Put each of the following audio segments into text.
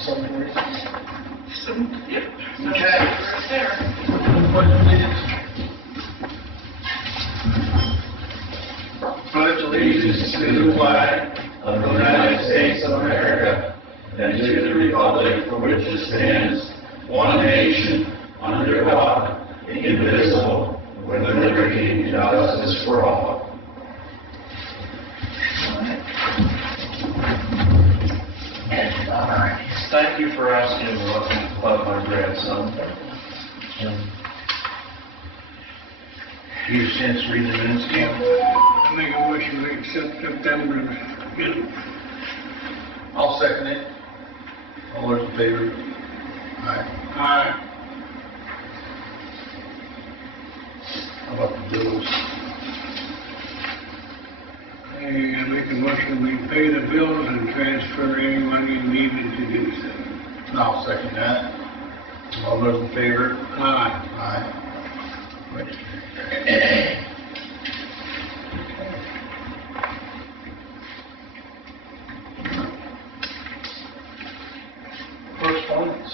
somewhere. Yep. Okay. Right there. Pledge allegiance to the flag of the United States of America and to the republic for which it stands, one nation, under God, indivisible, with liberty and justice for all. Thank you for asking me welcome to club, my grandson. You have a chance to read the minutes, Ken? I make a motion to accept September. I'll second it. All those in favor? Aye. Aye. How about the bills? I make a motion we pay the bills and transfer any money needed to do so. I'll second that. All those in favor? Aye. Aye. Correspondence.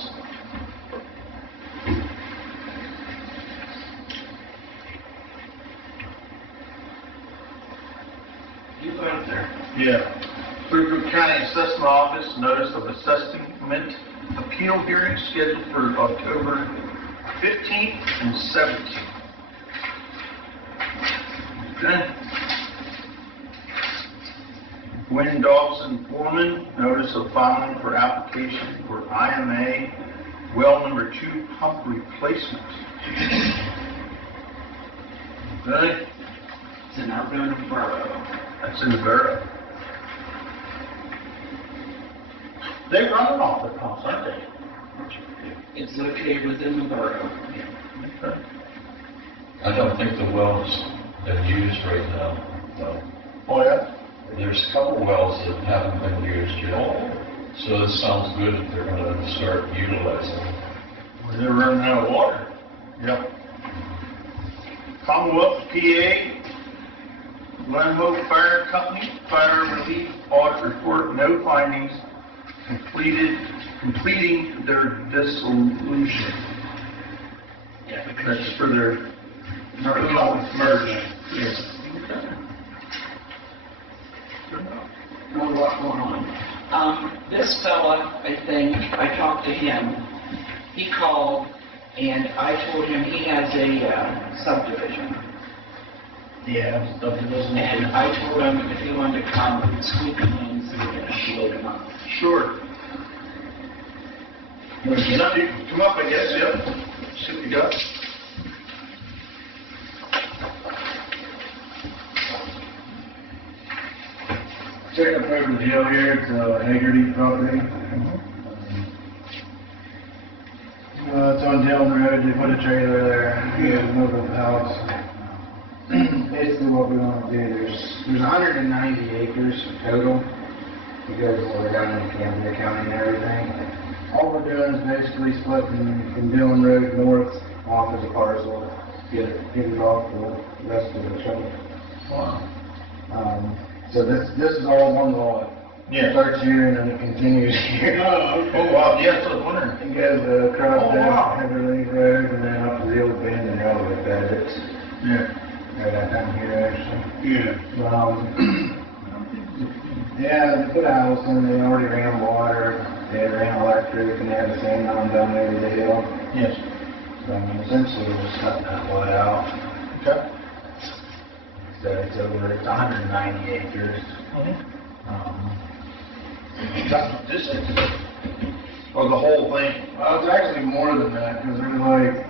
You got it there. Yeah. Clearfield County Assessment Office notice of assessment appeal hearing scheduled for October 15th and 17th. Okay. Wynn Dawson Foreman, notice of filing for application for IMA well number 2 pump replacement. Okay. It's in our borough. That's in the borough. They run it off the pumps, aren't they? It's located within the borough. Okay. I don't think the well's been used right now, though. Oh, yeah? There's a couple wells that haven't been used yet. So this sounds good if they're gonna start utilizing them. Well, they're running out of water. Yep. Commonwealth, PA, Glenwood Fire Company, fire relief audit report, no findings, completing their dissolution. Yeah, because That's for their merge. Yes. Okay. Good enough. know what's going on. This fella, I think, I talked to him. He called, and I told him he has a subdivision. Yeah, subdivision. And I told him if he wanted to come, we'd squeak him in so we could load him up. Sure. You can come up, I guess, yeah. See what you got. Checking up over the hill here, it's Hagerty property. It's on Dillon Road, they put a trailer there, over the house. Basically what we want to do, there's 190 acres total. It goes all the way down into Cambria County and everything. All we're doing is basically splitting from Dillon Road north off as a parcel, get it off the rest of the chunk. Wow. So this is all one lot. Yeah. It starts here and then it continues here. Oh, okay. Oh, wow, yes, I was wondering. It goes across Oh, wow. that Heatherly Road and then up to the old abandoned railroad bed. It's Yeah. right out down here actually. Yeah. Yeah, they put a house in, they already ran water, they ran electric, and they had the sand mine down over the hill. Yes. So essentially we're just cutting that lot out. Okay. So it's 190 acres. This is, or the whole thing? Well, it's actually more than that, because there's like,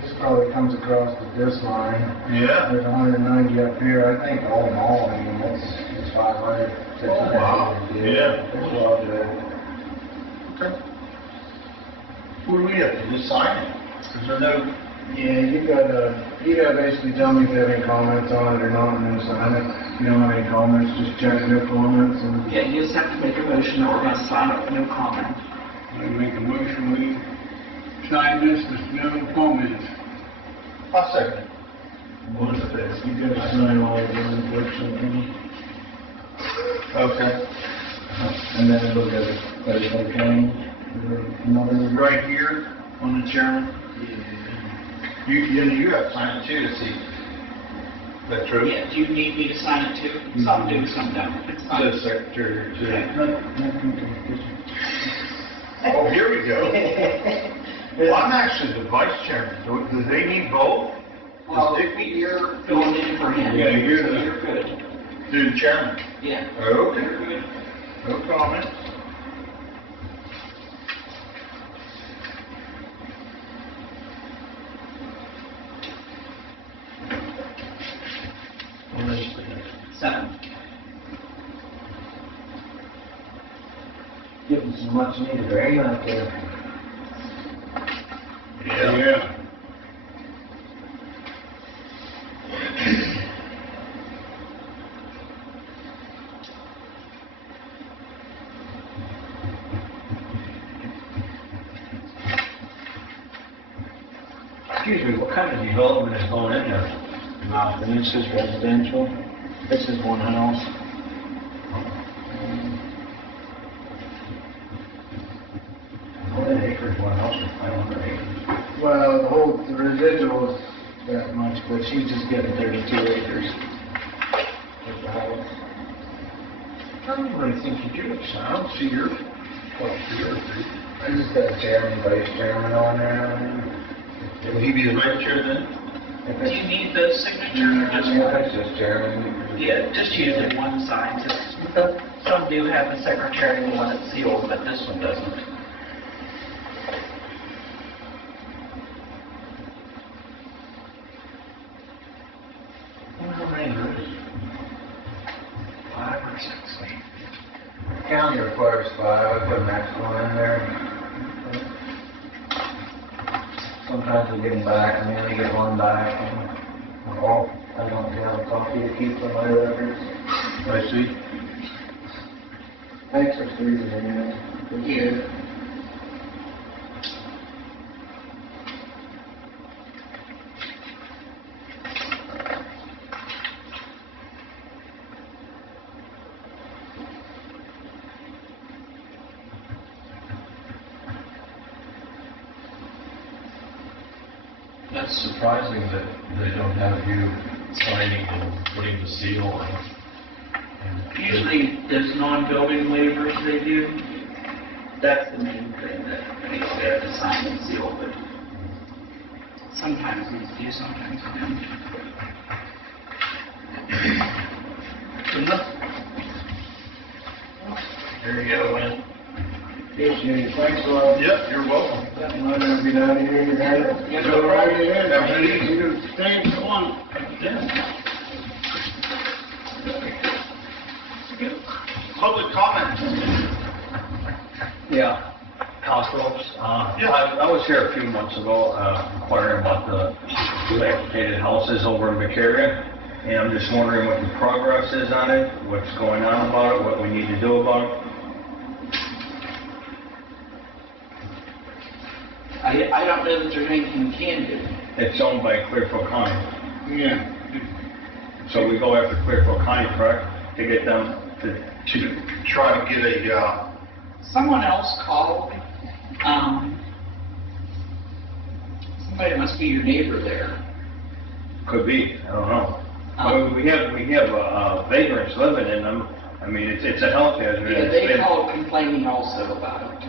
this probably comes across to this line. Yeah. There's 190 up here. I think all in all, I mean, it's 500, 600. Oh, wow. acres. Yeah. There's a lot there. Okay. What do we have to just sign it? Is there no? Yeah, you gotta basically tell me if you have any comments on it or not, and then sign it. If you don't have any comments, just check no comments and. Yeah, you just have to make a motion that we're going to sign up, no comment. I make a motion we sign this with no comments. I'll second it. What is it? You gotta sign all of them, unfortunately. Okay. And then it'll go Everybody came, another, Right here on the chairman? You have signed too to see. Is that true? Yeah, do you need me to sign it too? Some do, some don't. It's fine. The secretary too. Yeah. Oh, here we go. Well, I'm actually the vice chairman. Do they need both? Well, you're going in for him. Yeah, you're so the- you're good. Through the chairman? Yeah. Okay. You're good. No comment. Seven. getting some much needed rain out there. Yeah. Excuse me, what kind of development is going in there? Nothing, this is residential. This is one house. How many acres, one house is 500 acres? Well, the residual is that much, but she's just getting 32 acres. With the house. I don't really think you do it, so I don't see your, I just got chairman, vice chairman on there. Will he be the vice chair then? If Do you need the signature or just yeah, one? it's just chairman. Yeah, just usually one sign. Some do have the secretarial one that's sealed, but this one doesn't. I wonder how many there is. 5 or 6. County requires 5, I put a maximum in there. Sometimes we get them back, and then we get one back, and, oh, I don't have a copy to keep for my records. I see. Thanks for squeezing me in. Appreciate it. That's surprising that they don't have you signing and putting the seal on it. And- Usually, there's non-building waivers they do. That's the main thing that makes it to sign and seal, but sometimes these do, sometimes they don't. There you go, man. Appreciate it. Thanks a lot. Yep, you're welcome. I'm not gonna be down here, you got it? Get it right in, have it easy to stay if you want. Public comment. Yeah, Costos. Yeah. I was here a few months ago, inquiring about the dilapidated houses over in Beccaria. And I'm just wondering what the progress is on it, what's going on about it, what we need to do about it. I don't know that there's anything you can do. It's owned by Clearfield County. Yeah. So we go after Clearfield County, correct, to get them to To try to get a, Someone else called, somebody must be your neighbor there. could be, I don't know. But we have vagrants living in them. I mean, it's a health hazard. Yeah, they called complaining also about it.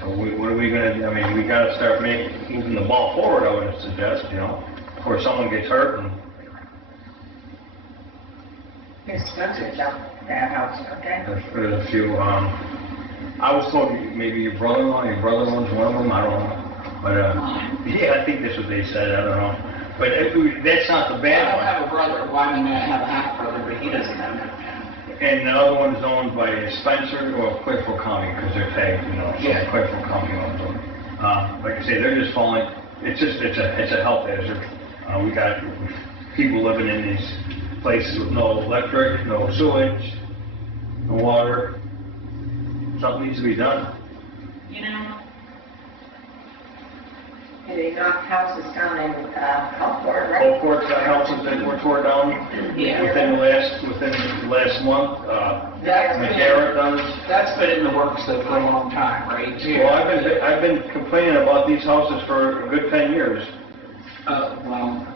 So what are we gonna do? I mean, we gotta start moving the ball forward, I would suggest, you know, before someone gets hurt and. There's expensive out that house, okay? There's a few, I was told maybe your brother's one of them, I don't know. But, yeah, I think that's what they said, I don't know. But that's not the I bad don't one. have a brother, well, I mean, I have a half brother, but he doesn't have it. And the other one is owned by Spencer or Clearfield County, because they're tagged, you know, so Yeah. Clearfield County owns them. Like I say, they're just falling, it's a health hazard. We got people living in these places with no electric, no sewage, no water. Something needs to be done. You know, They knocked houses down in, Elkhorn, right? Both courts, houses that were torn down Yeah. within the last month. That's Beccaria does. That's been in the works though for a long time, right? Well, I've been complaining about these houses for a good 10 years. Well,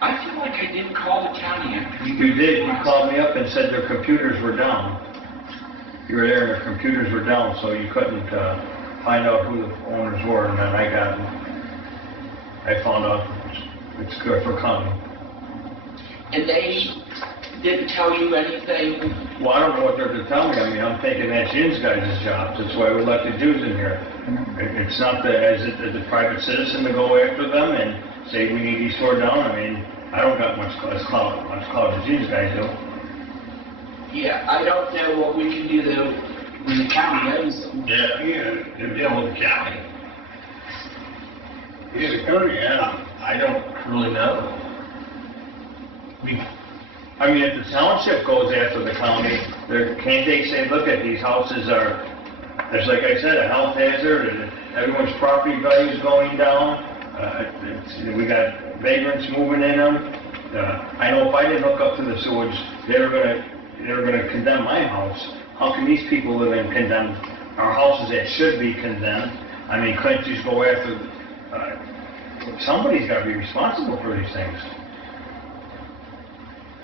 I feel like I didn't call the county after You did, you called me up and said their computers were down. You were there and their computers were down, so you couldn't find out who the owners were, and then I found out it's good for county. And they didn't tell you anything? Well, I don't know what they're to tell me. I mean, I'm thinking that's Jim's guys' job. That's why we let the Jews in here. It's not as a private citizen to go after them and say we need these torn down. I mean, I don't got much clout as Jim's guys do. Yeah, I don't know what we can do though when the county owns them. Yeah, you're dealing with the county. Yeah, the county, yeah. I don't really know. I mean, if the township goes after the county, can't they say, look at these houses are, there's like I said, a health hazard, and everyone's property value is going down. We got vagrants moving in them. I know if I didn't hook up to the sewage, they were gonna condemn my house. How can these people live in condemned, our houses that should be condemned? I mean, couldn't you just go after, somebody's gotta be responsible for these things.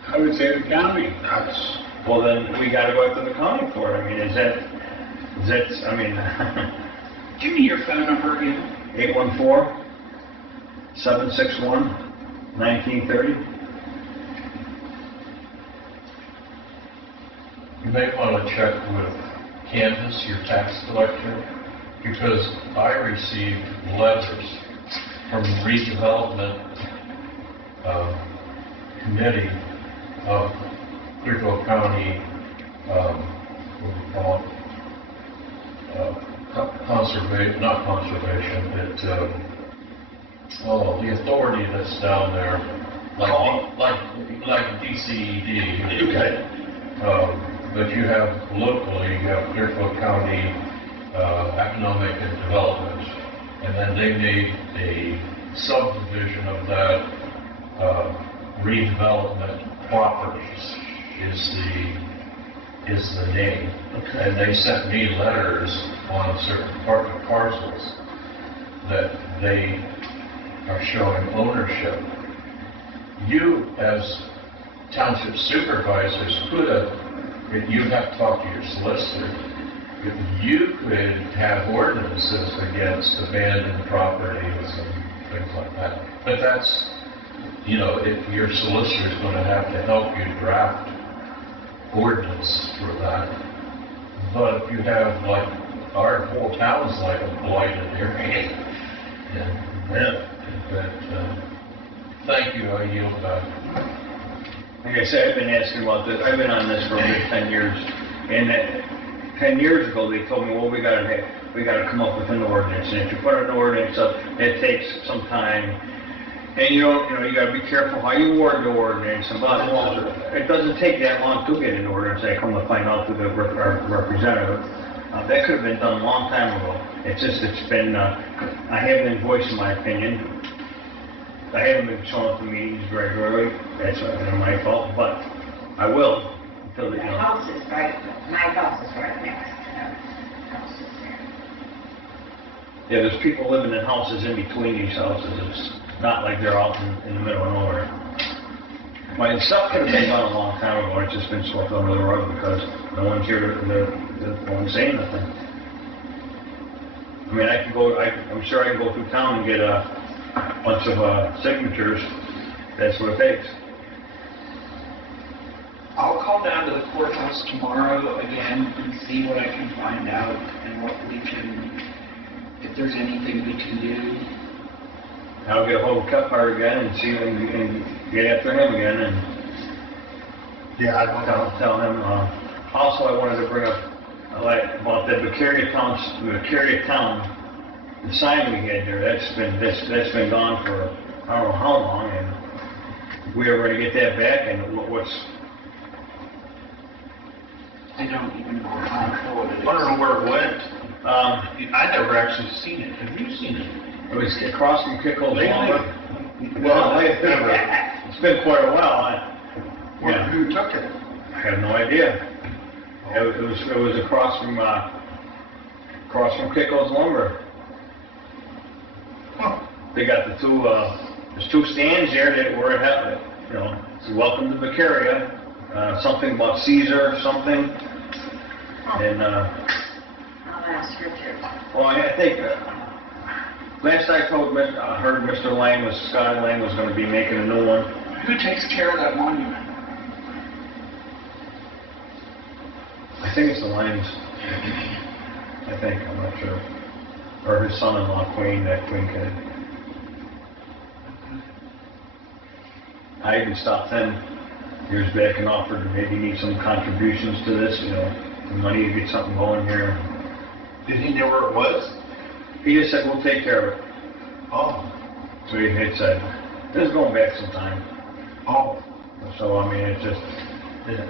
I would say the county. Well, then we gotta go after the county for it. I mean, is that, I mean, Give me your phone number again. 814-761-1930. You may want to check with Candace, your tax collector, because I received letters from the redevelopment committee of Clearfield County, what do you call it? Conservation, not conservation, the authority that's down there, like DCED. Okay. But you have locally, you have Clearfield County Economic and Development, and then they made a subdivision of that redevelopment properties is the name. Okay. And they sent me letters on certain parcels that they are showing ownership. You, as township supervisors, you have to talk to your solicitor. You could have ordinances against abandoned properties and things like that. But that's, if your solicitor is going to have to help you draft ordinance for that. But if you have, like, our whole town's like a blighted area. Thank you, I yield back. Like I said, I've been asking about this. I've been on this for a good 10 years. And 10 years ago, they told me, well, we gotta come up with an ordinance. And if you put an ordinance up, it takes some time. And you gotta be careful how you word the ordinance. And blah, blah, blah. It doesn't take that long to get an ordinance. I come to find out through our representative. That could have been done a long time ago. It's been, I haven't been voicing my opinion. I haven't been showing up to meetings regularly. That's my fault, but I will until My house is right next to them. House is there. Yeah, there's people living in houses in between these houses. It's not like they're out in the middle of nowhere. My stuff could have been done a long time ago. It's just been swept under the rug because no one's here no one's saying nothing. I mean, I'm sure I can go through town and get a bunch of signatures. That's what it takes. I'll call down to the courthouse tomorrow again and see what I can find out and if there's anything we can do. I'll get a hold of Kephart again and see and get after him again and tell him. Also, I wanted to bring up about the Beccaria Town, the sign we had there. That's been gone for I don't know how long, and if we ever going to get that back, and I don't even know how to what it is. I don't know where it went. I never actually seen it. Have you seen it? It was across from Kickle's Lately? lumber. Well, it's been quite a while. Yeah. Who took it? I have no idea. It was across from Kickle's lumber. Huh. They got the two, there's two stands there that were it happened, you know, it's welcome to Beccaria, something about Caesar, something. And, I'll ask her too. well, I think, last I heard Scott Lang was gonna be making a new one. Who takes care of that monument? I think it's the Langs. I think, I'm not sure. Or his son-in-law, Queen kid. I even stopped 10 years back and offered to maybe need some contributions to this, you know, the money to get something going here. Did he know where it was? He just said, we'll take care of it. Oh. So he had said, this is going back some time. Oh. So, I mean, it's just,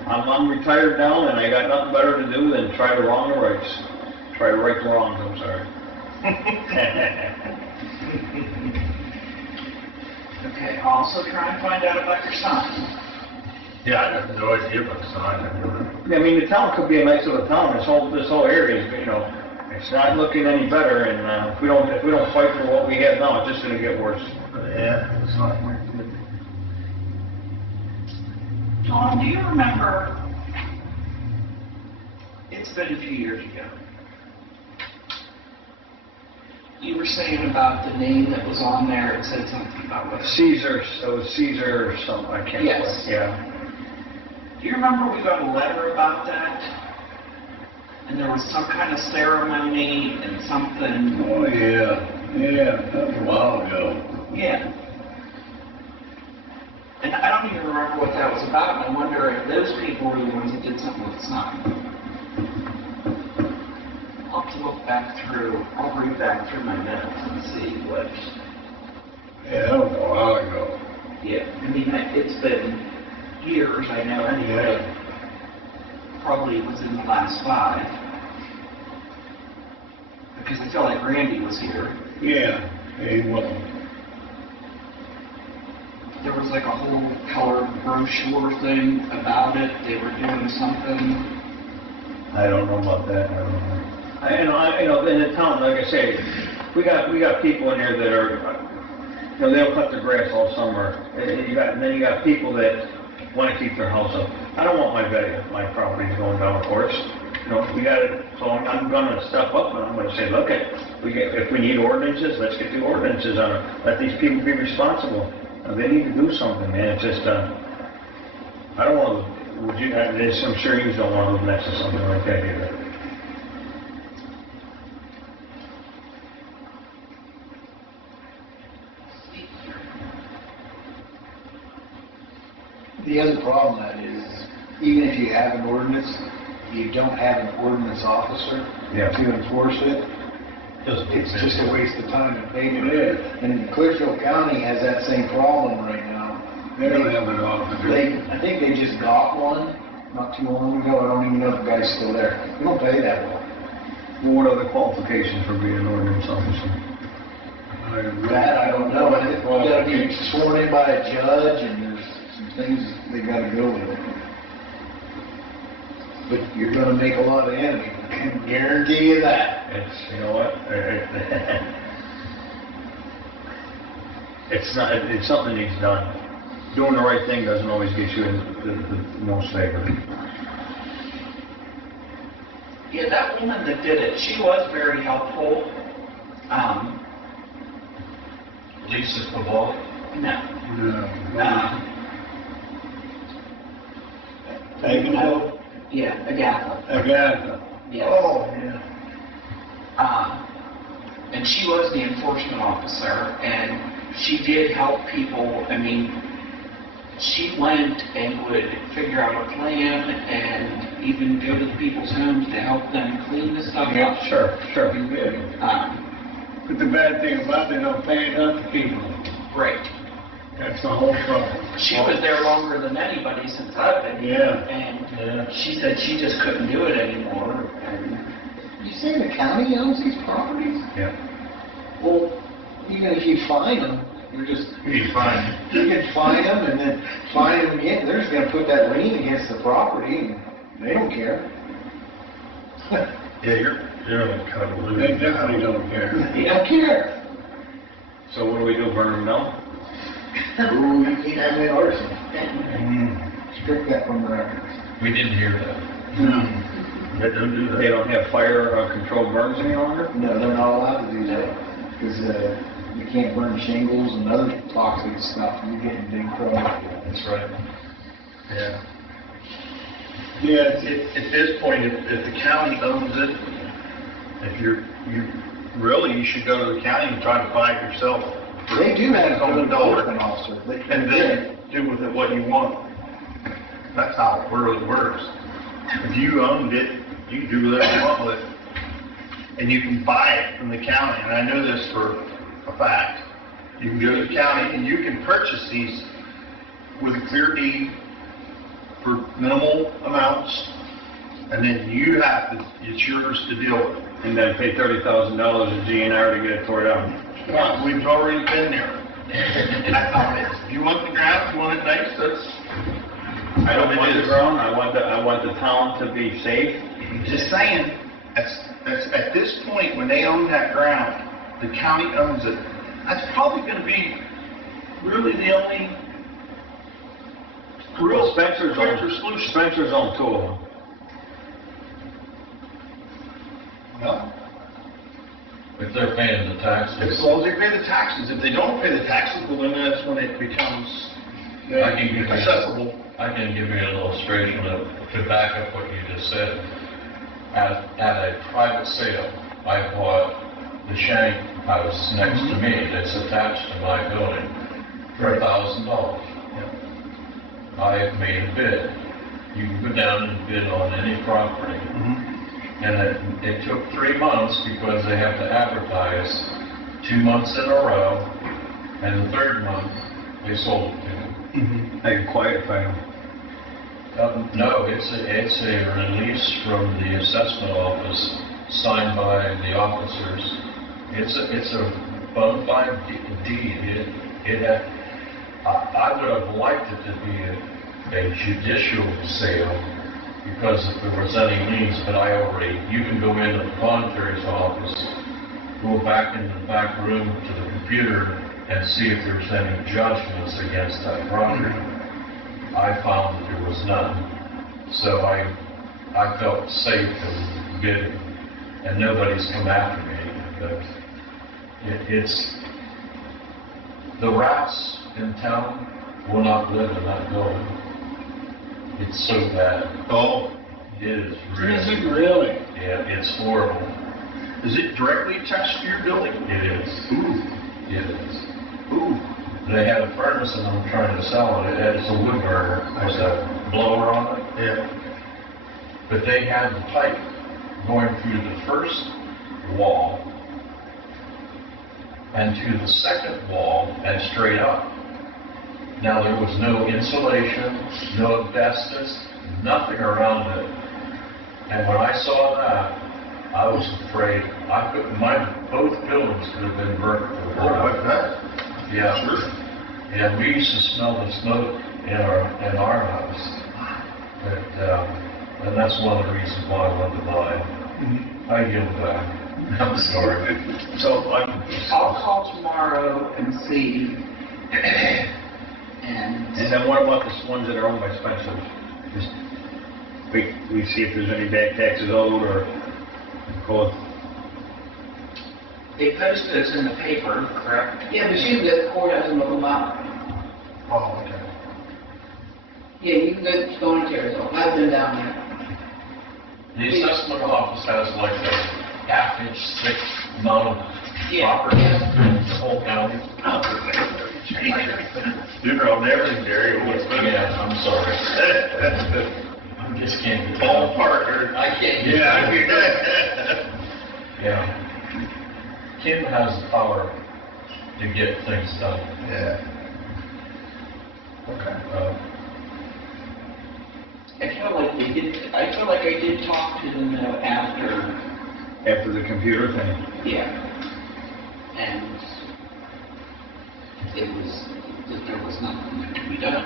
I'm retired now and I got nothing better to do than try to wrong the rights. Try to right the wrongs, I'm sorry. Okay, also try and find out about your son. Yeah, I have no idea about the sign. I mean, the town could be a nice little town, this whole area, you know, it's not looking any better, and if we don't fight for what we have now, it's just gonna get worse. Yeah, it's not very good. Tom, do you remember, it's been a few years ago, you were saying about the name that was on there, it said something about what? Caesar, so Caesar or something, I can't. Yes. Yeah. Do you remember we got a letter about that? And there was some kind of ceremony and something. Oh, yeah, that was a while ago. Yeah. And I don't even remember what that was about, and I wonder if those people were the ones that did something with the sign. I'll have to look back through, I'll read back through my notes and see what, Yeah, that was a while ago. yeah, I mean, it's been years, I know, anyway. Probably within the last 5. Because I feel like Randy was here. Yeah, he was. There was like a whole colored brochure thing about it, they were doing something. I don't know about that, I don't know. You know, in the town, like I say, we got people in here that are, you know, they'll cut the grass all summer. And then you got people that want to keep their house up. I don't want my properties going down, of course. You know, we got it, so I'm gonna step up and I'm gonna say, look, if we need ordinances, let's get the ordinances on it. Let these people be responsible. They need to do something, man. It's just, I don't want to, I'm sure you don't want to live next to something like that either. The other problem that is, even if you have an ordinance, you don't have an ordinance officer to enforce it. It's just a waste of time and payment. And Clearfield County has that same problem right now. They don't have an officer. I think they just got one not too long ago. I don't even know if the guy's still there. We don't pay that well. Well, what are the qualifications for being an ordinance officer? That I don't know. You gotta be sworn in by a judge, and there's some things they gotta go with. But you're gonna make a lot of enemies. I can guarantee you that. It's, you know what? It's something needs done. Doing the right thing doesn't always get you in the most favor. Yeah, that woman that did it, she was very helpful. Lisa Cabal? No. Agatha? Yeah, Agatha. Agatha. Yes. Oh, yeah. And she was the enforcement officer, and she did help people. I mean, she went and would figure out a plan and even go to the people's homes to help them clean the stuff Yeah, up. sure. You did. But the bad thing about it, they don't pay enough to keep them. Right. That's the whole problem. She was there longer than anybody since I've been here. Yeah. And she said she just couldn't do it anymore. And say the county owns these properties? Yeah. Well, even if you fine them, you're just, He's fine. you can fine them and then fine them again. They're just gonna put that lien against the property and they don't care. Yeah, you're in kind of a They loop. definitely don't care. They don't care. So what do we do, burn them down? Ooh, you can't have that arson. Mm. Strike that from the record. We didn't hear that. They don't do They that. don't have fire controlled burns any longer? No, they're not allowed to do that, because you can't burn shingles and other toxic stuff, you get in big trouble. That's right. Yeah. Yeah, at this point, if the county owns it, if you should go to the county and try to buy it yourself. They do have a $1 code enforcement officer. And then do with it what you want. That's how it really works. If you owned it, you can do whatever you want with it. And you can buy it from the county, and I know this for a fact. You can go to the county and you can purchase these with a clear deed for minimal amounts, and then you have to, it's yours to deal with. And then pay $30,000 in GNR to get it tore down? Well, we've already been there. That's how it is. If you want the ground, you want it nice, I don't want the ground, I want the town to be safe. Just saying, that's, at this point, when they own that ground, the county owns it, that's probably gonna be really the only real Spencer's solution. Spencer's own two of them. Well, If they're paying the as taxes, long as they pay the taxes, if they don't pay the taxes, well, then that's when it becomes I can give you, accessible. I can give you an illustration to back up what you just said. At a private sale, I bought the Shank house next to me that's attached to my building for $1,000. I have made a bid. You can go down and bid on any property. And it took 3 months because they have to advertise 2 months in a row, and the third month, they sold it to me. Like a quiet fire. No, it's a release from the assessment office signed by the officers. It's a bona fide deed. I would have liked it to be a judicial sale, because if there was any liens, but you can go into the conter's office, go back in the back room to the computer and see if there's any judgments against that property. I found that there was none. So I felt safe in bidding, and nobody's come after me, but it's, the rats in town will not live in that building. It's so bad. Oh, It is Is really, it really? yeah, it's horrible. is it directly attached to your building? It is. Ooh, It is. ooh. They had a furnace and I'm trying to sell it. It's a wood burner. There's a blower on it. Yeah. But they had the pipe going through the first wall and to the second wall and straight up. Now, there was no insulation, no asbestos, nothing around it. And when I saw that, I was afraid both buildings could have been burnt to the Oh, like ground. that? Yeah. Sure. Yeah, we used to smell the smoke in our house. But, and that's one of the reasons why I wanted to buy. I yield back. I'm sorry. So, I'll call tomorrow and see. And And then what about the ones that are owned by Spencer's? Just, we see if there's any back taxes owed or call it. they posted this in the paper, correct? Yeah, but usually the court doesn't look them up. oh, okay. Yeah, you can go into Arizona. I've been down there. The assessment office has like a half-inch thick amount of Yeah. property in the whole county. You're on everything, Gary. Yeah, I'm sorry. I just can't get All down. partner. I can't get Yeah, I down. hear that. Yeah. Kim has the power to get things done. Yeah. Okay. I feel like I did talk to them though after After the computer thing. Yeah. And it was, that there was nothing that could be done.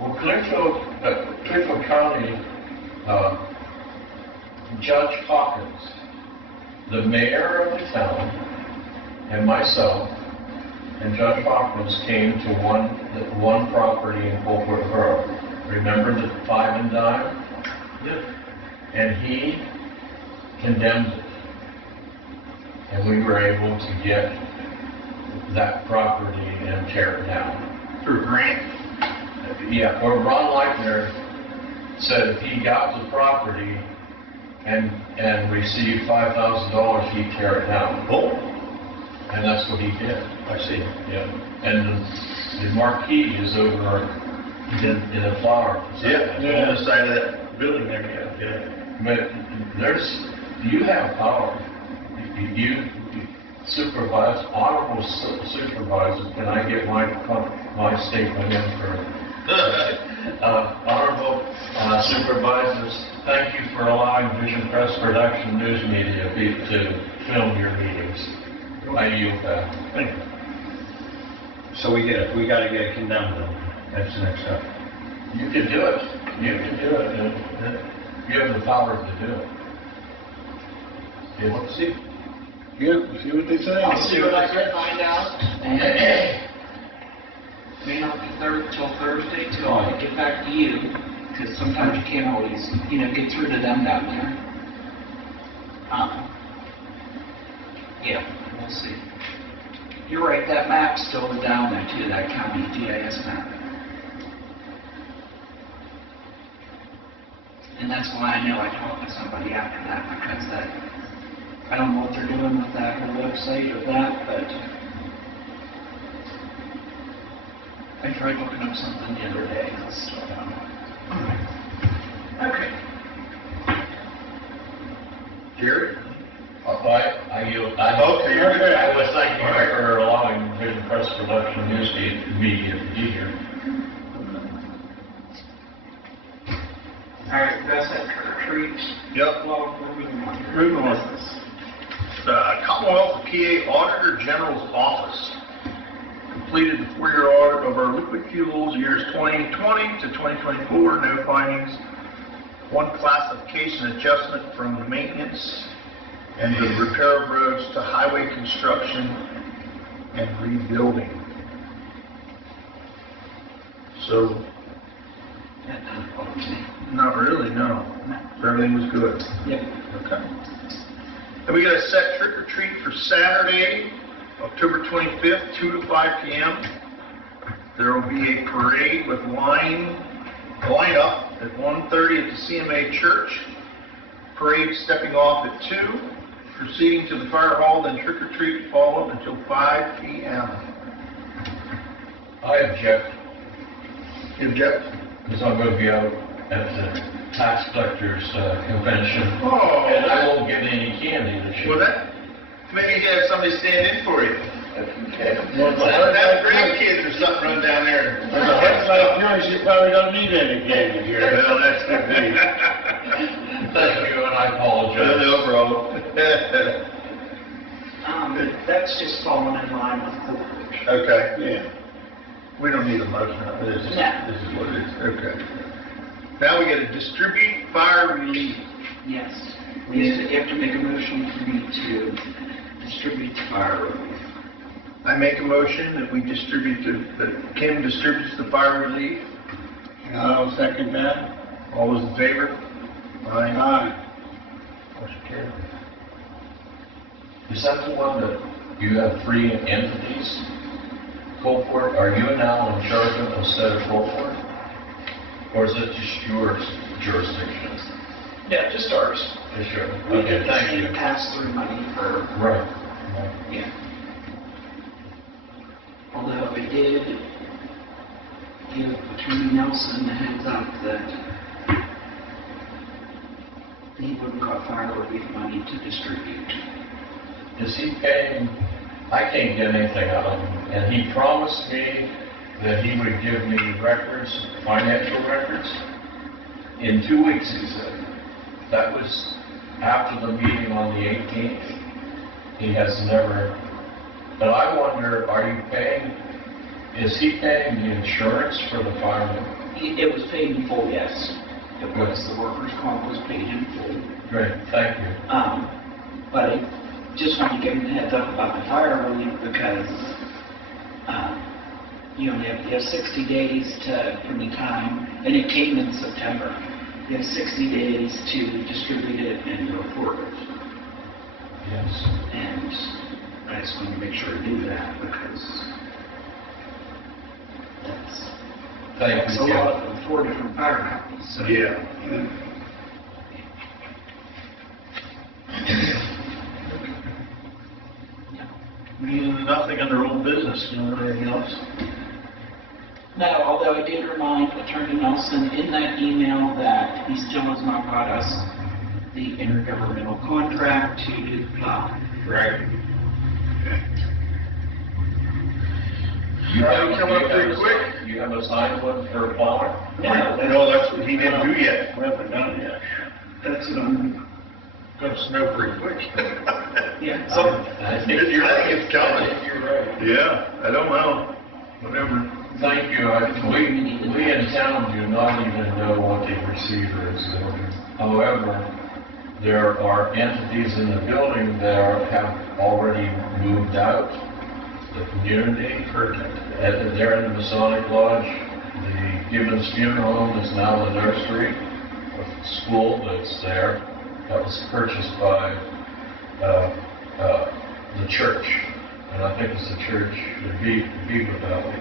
Well, Clearfield County, Judge Hawkins, the mayor of the town, and myself, and Judge Hawkins came to one property in Colport Borough. Remember the 5 and dime? Yeah. And he condemned it. And we were able to get that property and tear it down. Through grant? Yeah, or Ron Leitner said if he got the property and received $5,000, he'd tear it down. Oh, And that's what he did. I see. Yeah. And the marquee is over in a flower. Yeah, on the side of that building there, yeah. But you have power. You supervise, honorable supervisor, can I get my statement in for honorable supervisors? Thank you for allowing Vision Press Production News Media to film your meetings. I yield that. Thank you. So we gotta get it condemned then. That's the next step. You can do it. You can do it. You have the power to do it. Okay, let's see. Yeah, see what they say. I'll see what I can find out, and may not be till Thursday till I get back to you, because sometimes you can't always, get through to them down there. Yeah, we'll see. You're right, that map's still down there too, that county GIS map. And that's why I know I talked to somebody after that, because I don't know what they're doing with that whole website or that, but I tried looking up something the other day, and it's still down. Okay. Jerry? I yield. Okay, you're good. I was thanking you for allowing Vision Press Production News Media to be here. All right, that's that trick or treat. Yep. Well, we're moving on. Moving on. Commonwealth of PA Auditor General's Office completed the 4-year audit of our liquid fuels years 2020 to 2024. No findings. One classification adjustment from the maintenance and the repair of roads to highway construction and rebuilding. So, That doesn't bother me. not really, no. Everything was good. Yep. Okay. And we got a set trick or treat for Saturday, October 25th, 2 to 5 p.m. There will be a parade with line up at 1:30 at the CMA Church. Parade stepping off at 2, proceeding to the fire hall, then trick or treat followed until 5 p.m. I object, You object? because I'm going to be out at the tax collectors convention, Oh, and I won't get any candy this year. well, that maybe you have somebody stand in for you. Okay. Have grandkids or something run down there. With a head like yours, you probably don't need any candy here. Well, that's good. Thank you, and I apologize. No problem. That's just falling in line with corporate. Okay, Yeah. we don't need a motion on this. No. This is what it is, okay. Now we got to distribute fire relief. Yes. You have to make a motion for me to distribute the fire relief. I make a motion that we distribute, that Kim distributes the fire relief. I'll second that. All those in favor? Aye. Motion carried. Is that the one that you have 3 entities? Colport, are you now in charge of instead of Colport? Or is it just your jurisdiction? Yeah, just ours. Just yours. We Okay, get thank the you. pass-through money for, Right. yeah. Although I did give Attorney Nelson the heads up that he wouldn't got fire relief money to distribute. Is he paying? I can't get anything out of him. And he promised me that he would give me records, financial records, in 2 weeks, he said. That was after the meeting on the 18th, he has never, but I wonder, are you paying, is he paying the insurance for the fireman? It was paid in full, yes. It was, the workers' comp was paid in full. Great, thank you. But I just want to give him a heads up about the fire relief because, you have 60 days from the time, and it came in September. You have 60 days to distribute it and report it. Yes. And I just want to make sure to do that because Thank that's you, a Kim. lot of 4 different fire companies. So. Yeah. Nothing under old business, anything else? No, although I did remind Attorney Nelson in that email that he still has not got us the intergovernmental contract to do the plow. Right. You Coming up pretty quick? You have a signed one for a plumber? No, that's what he didn't do yet. We haven't done it yet. That's what I'm, Gonna snow pretty quick. yeah. I think you're I right. think it's coming. I think you're right. Yeah, I don't know. Whatever. Thank you. We in town do not even know what the receiver is doing. However, there are entities in the building that have already moved out. The community, they're in the Masonic Lodge. The Gibbons Funeral Home is now the nursery, a school that's there. That was purchased by the church, and I think it's the church, the Beaver Valley,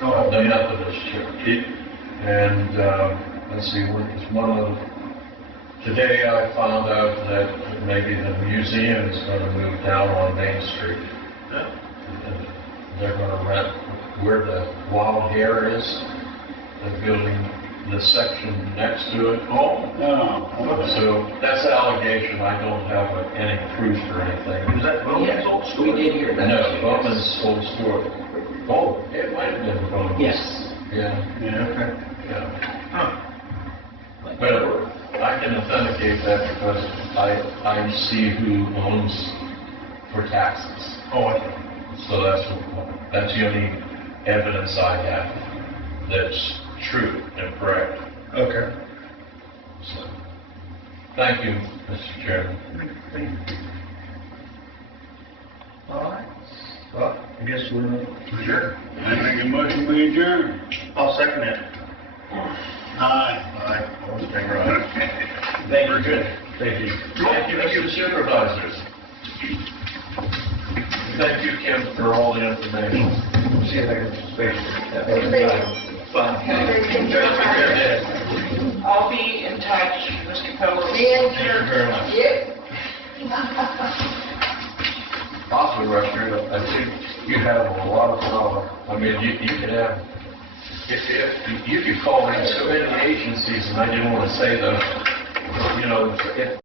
the Methodist Church. And let's see, it's one of. Today I found out that maybe the museum is going to move down on Main Street. And they're going to rent where the wild hare is, the building, the section next to it. Oh, no. So that's an allegation. I don't have any proof or anything. Is that Bowman's old We store? did hear that. No, Bowman's old store. Oh, it might have been Bowman's. Yes. Yeah, Yeah, okay. yeah. Huh. But I can authenticate that because I see who owns for taxes. Oh, I see. So that's the only evidence I have that's true and correct. Okay. So, thank you, Mr. Chairman. All right. Well, I guess we're sure. I make a motion, we adjourn. I'll second it. Aye. Aye. All staying right. Very good. Thank you. Thank you, Mr. Supervisors. Thank you, Kim, for all the information. See if I can space. I'll be in touch, Mr. Pellet. Thank you very much. Also, Rusher, I think you have a lot of power. I mean, you could have, if you could call in so many agencies, and I didn't want to say them, if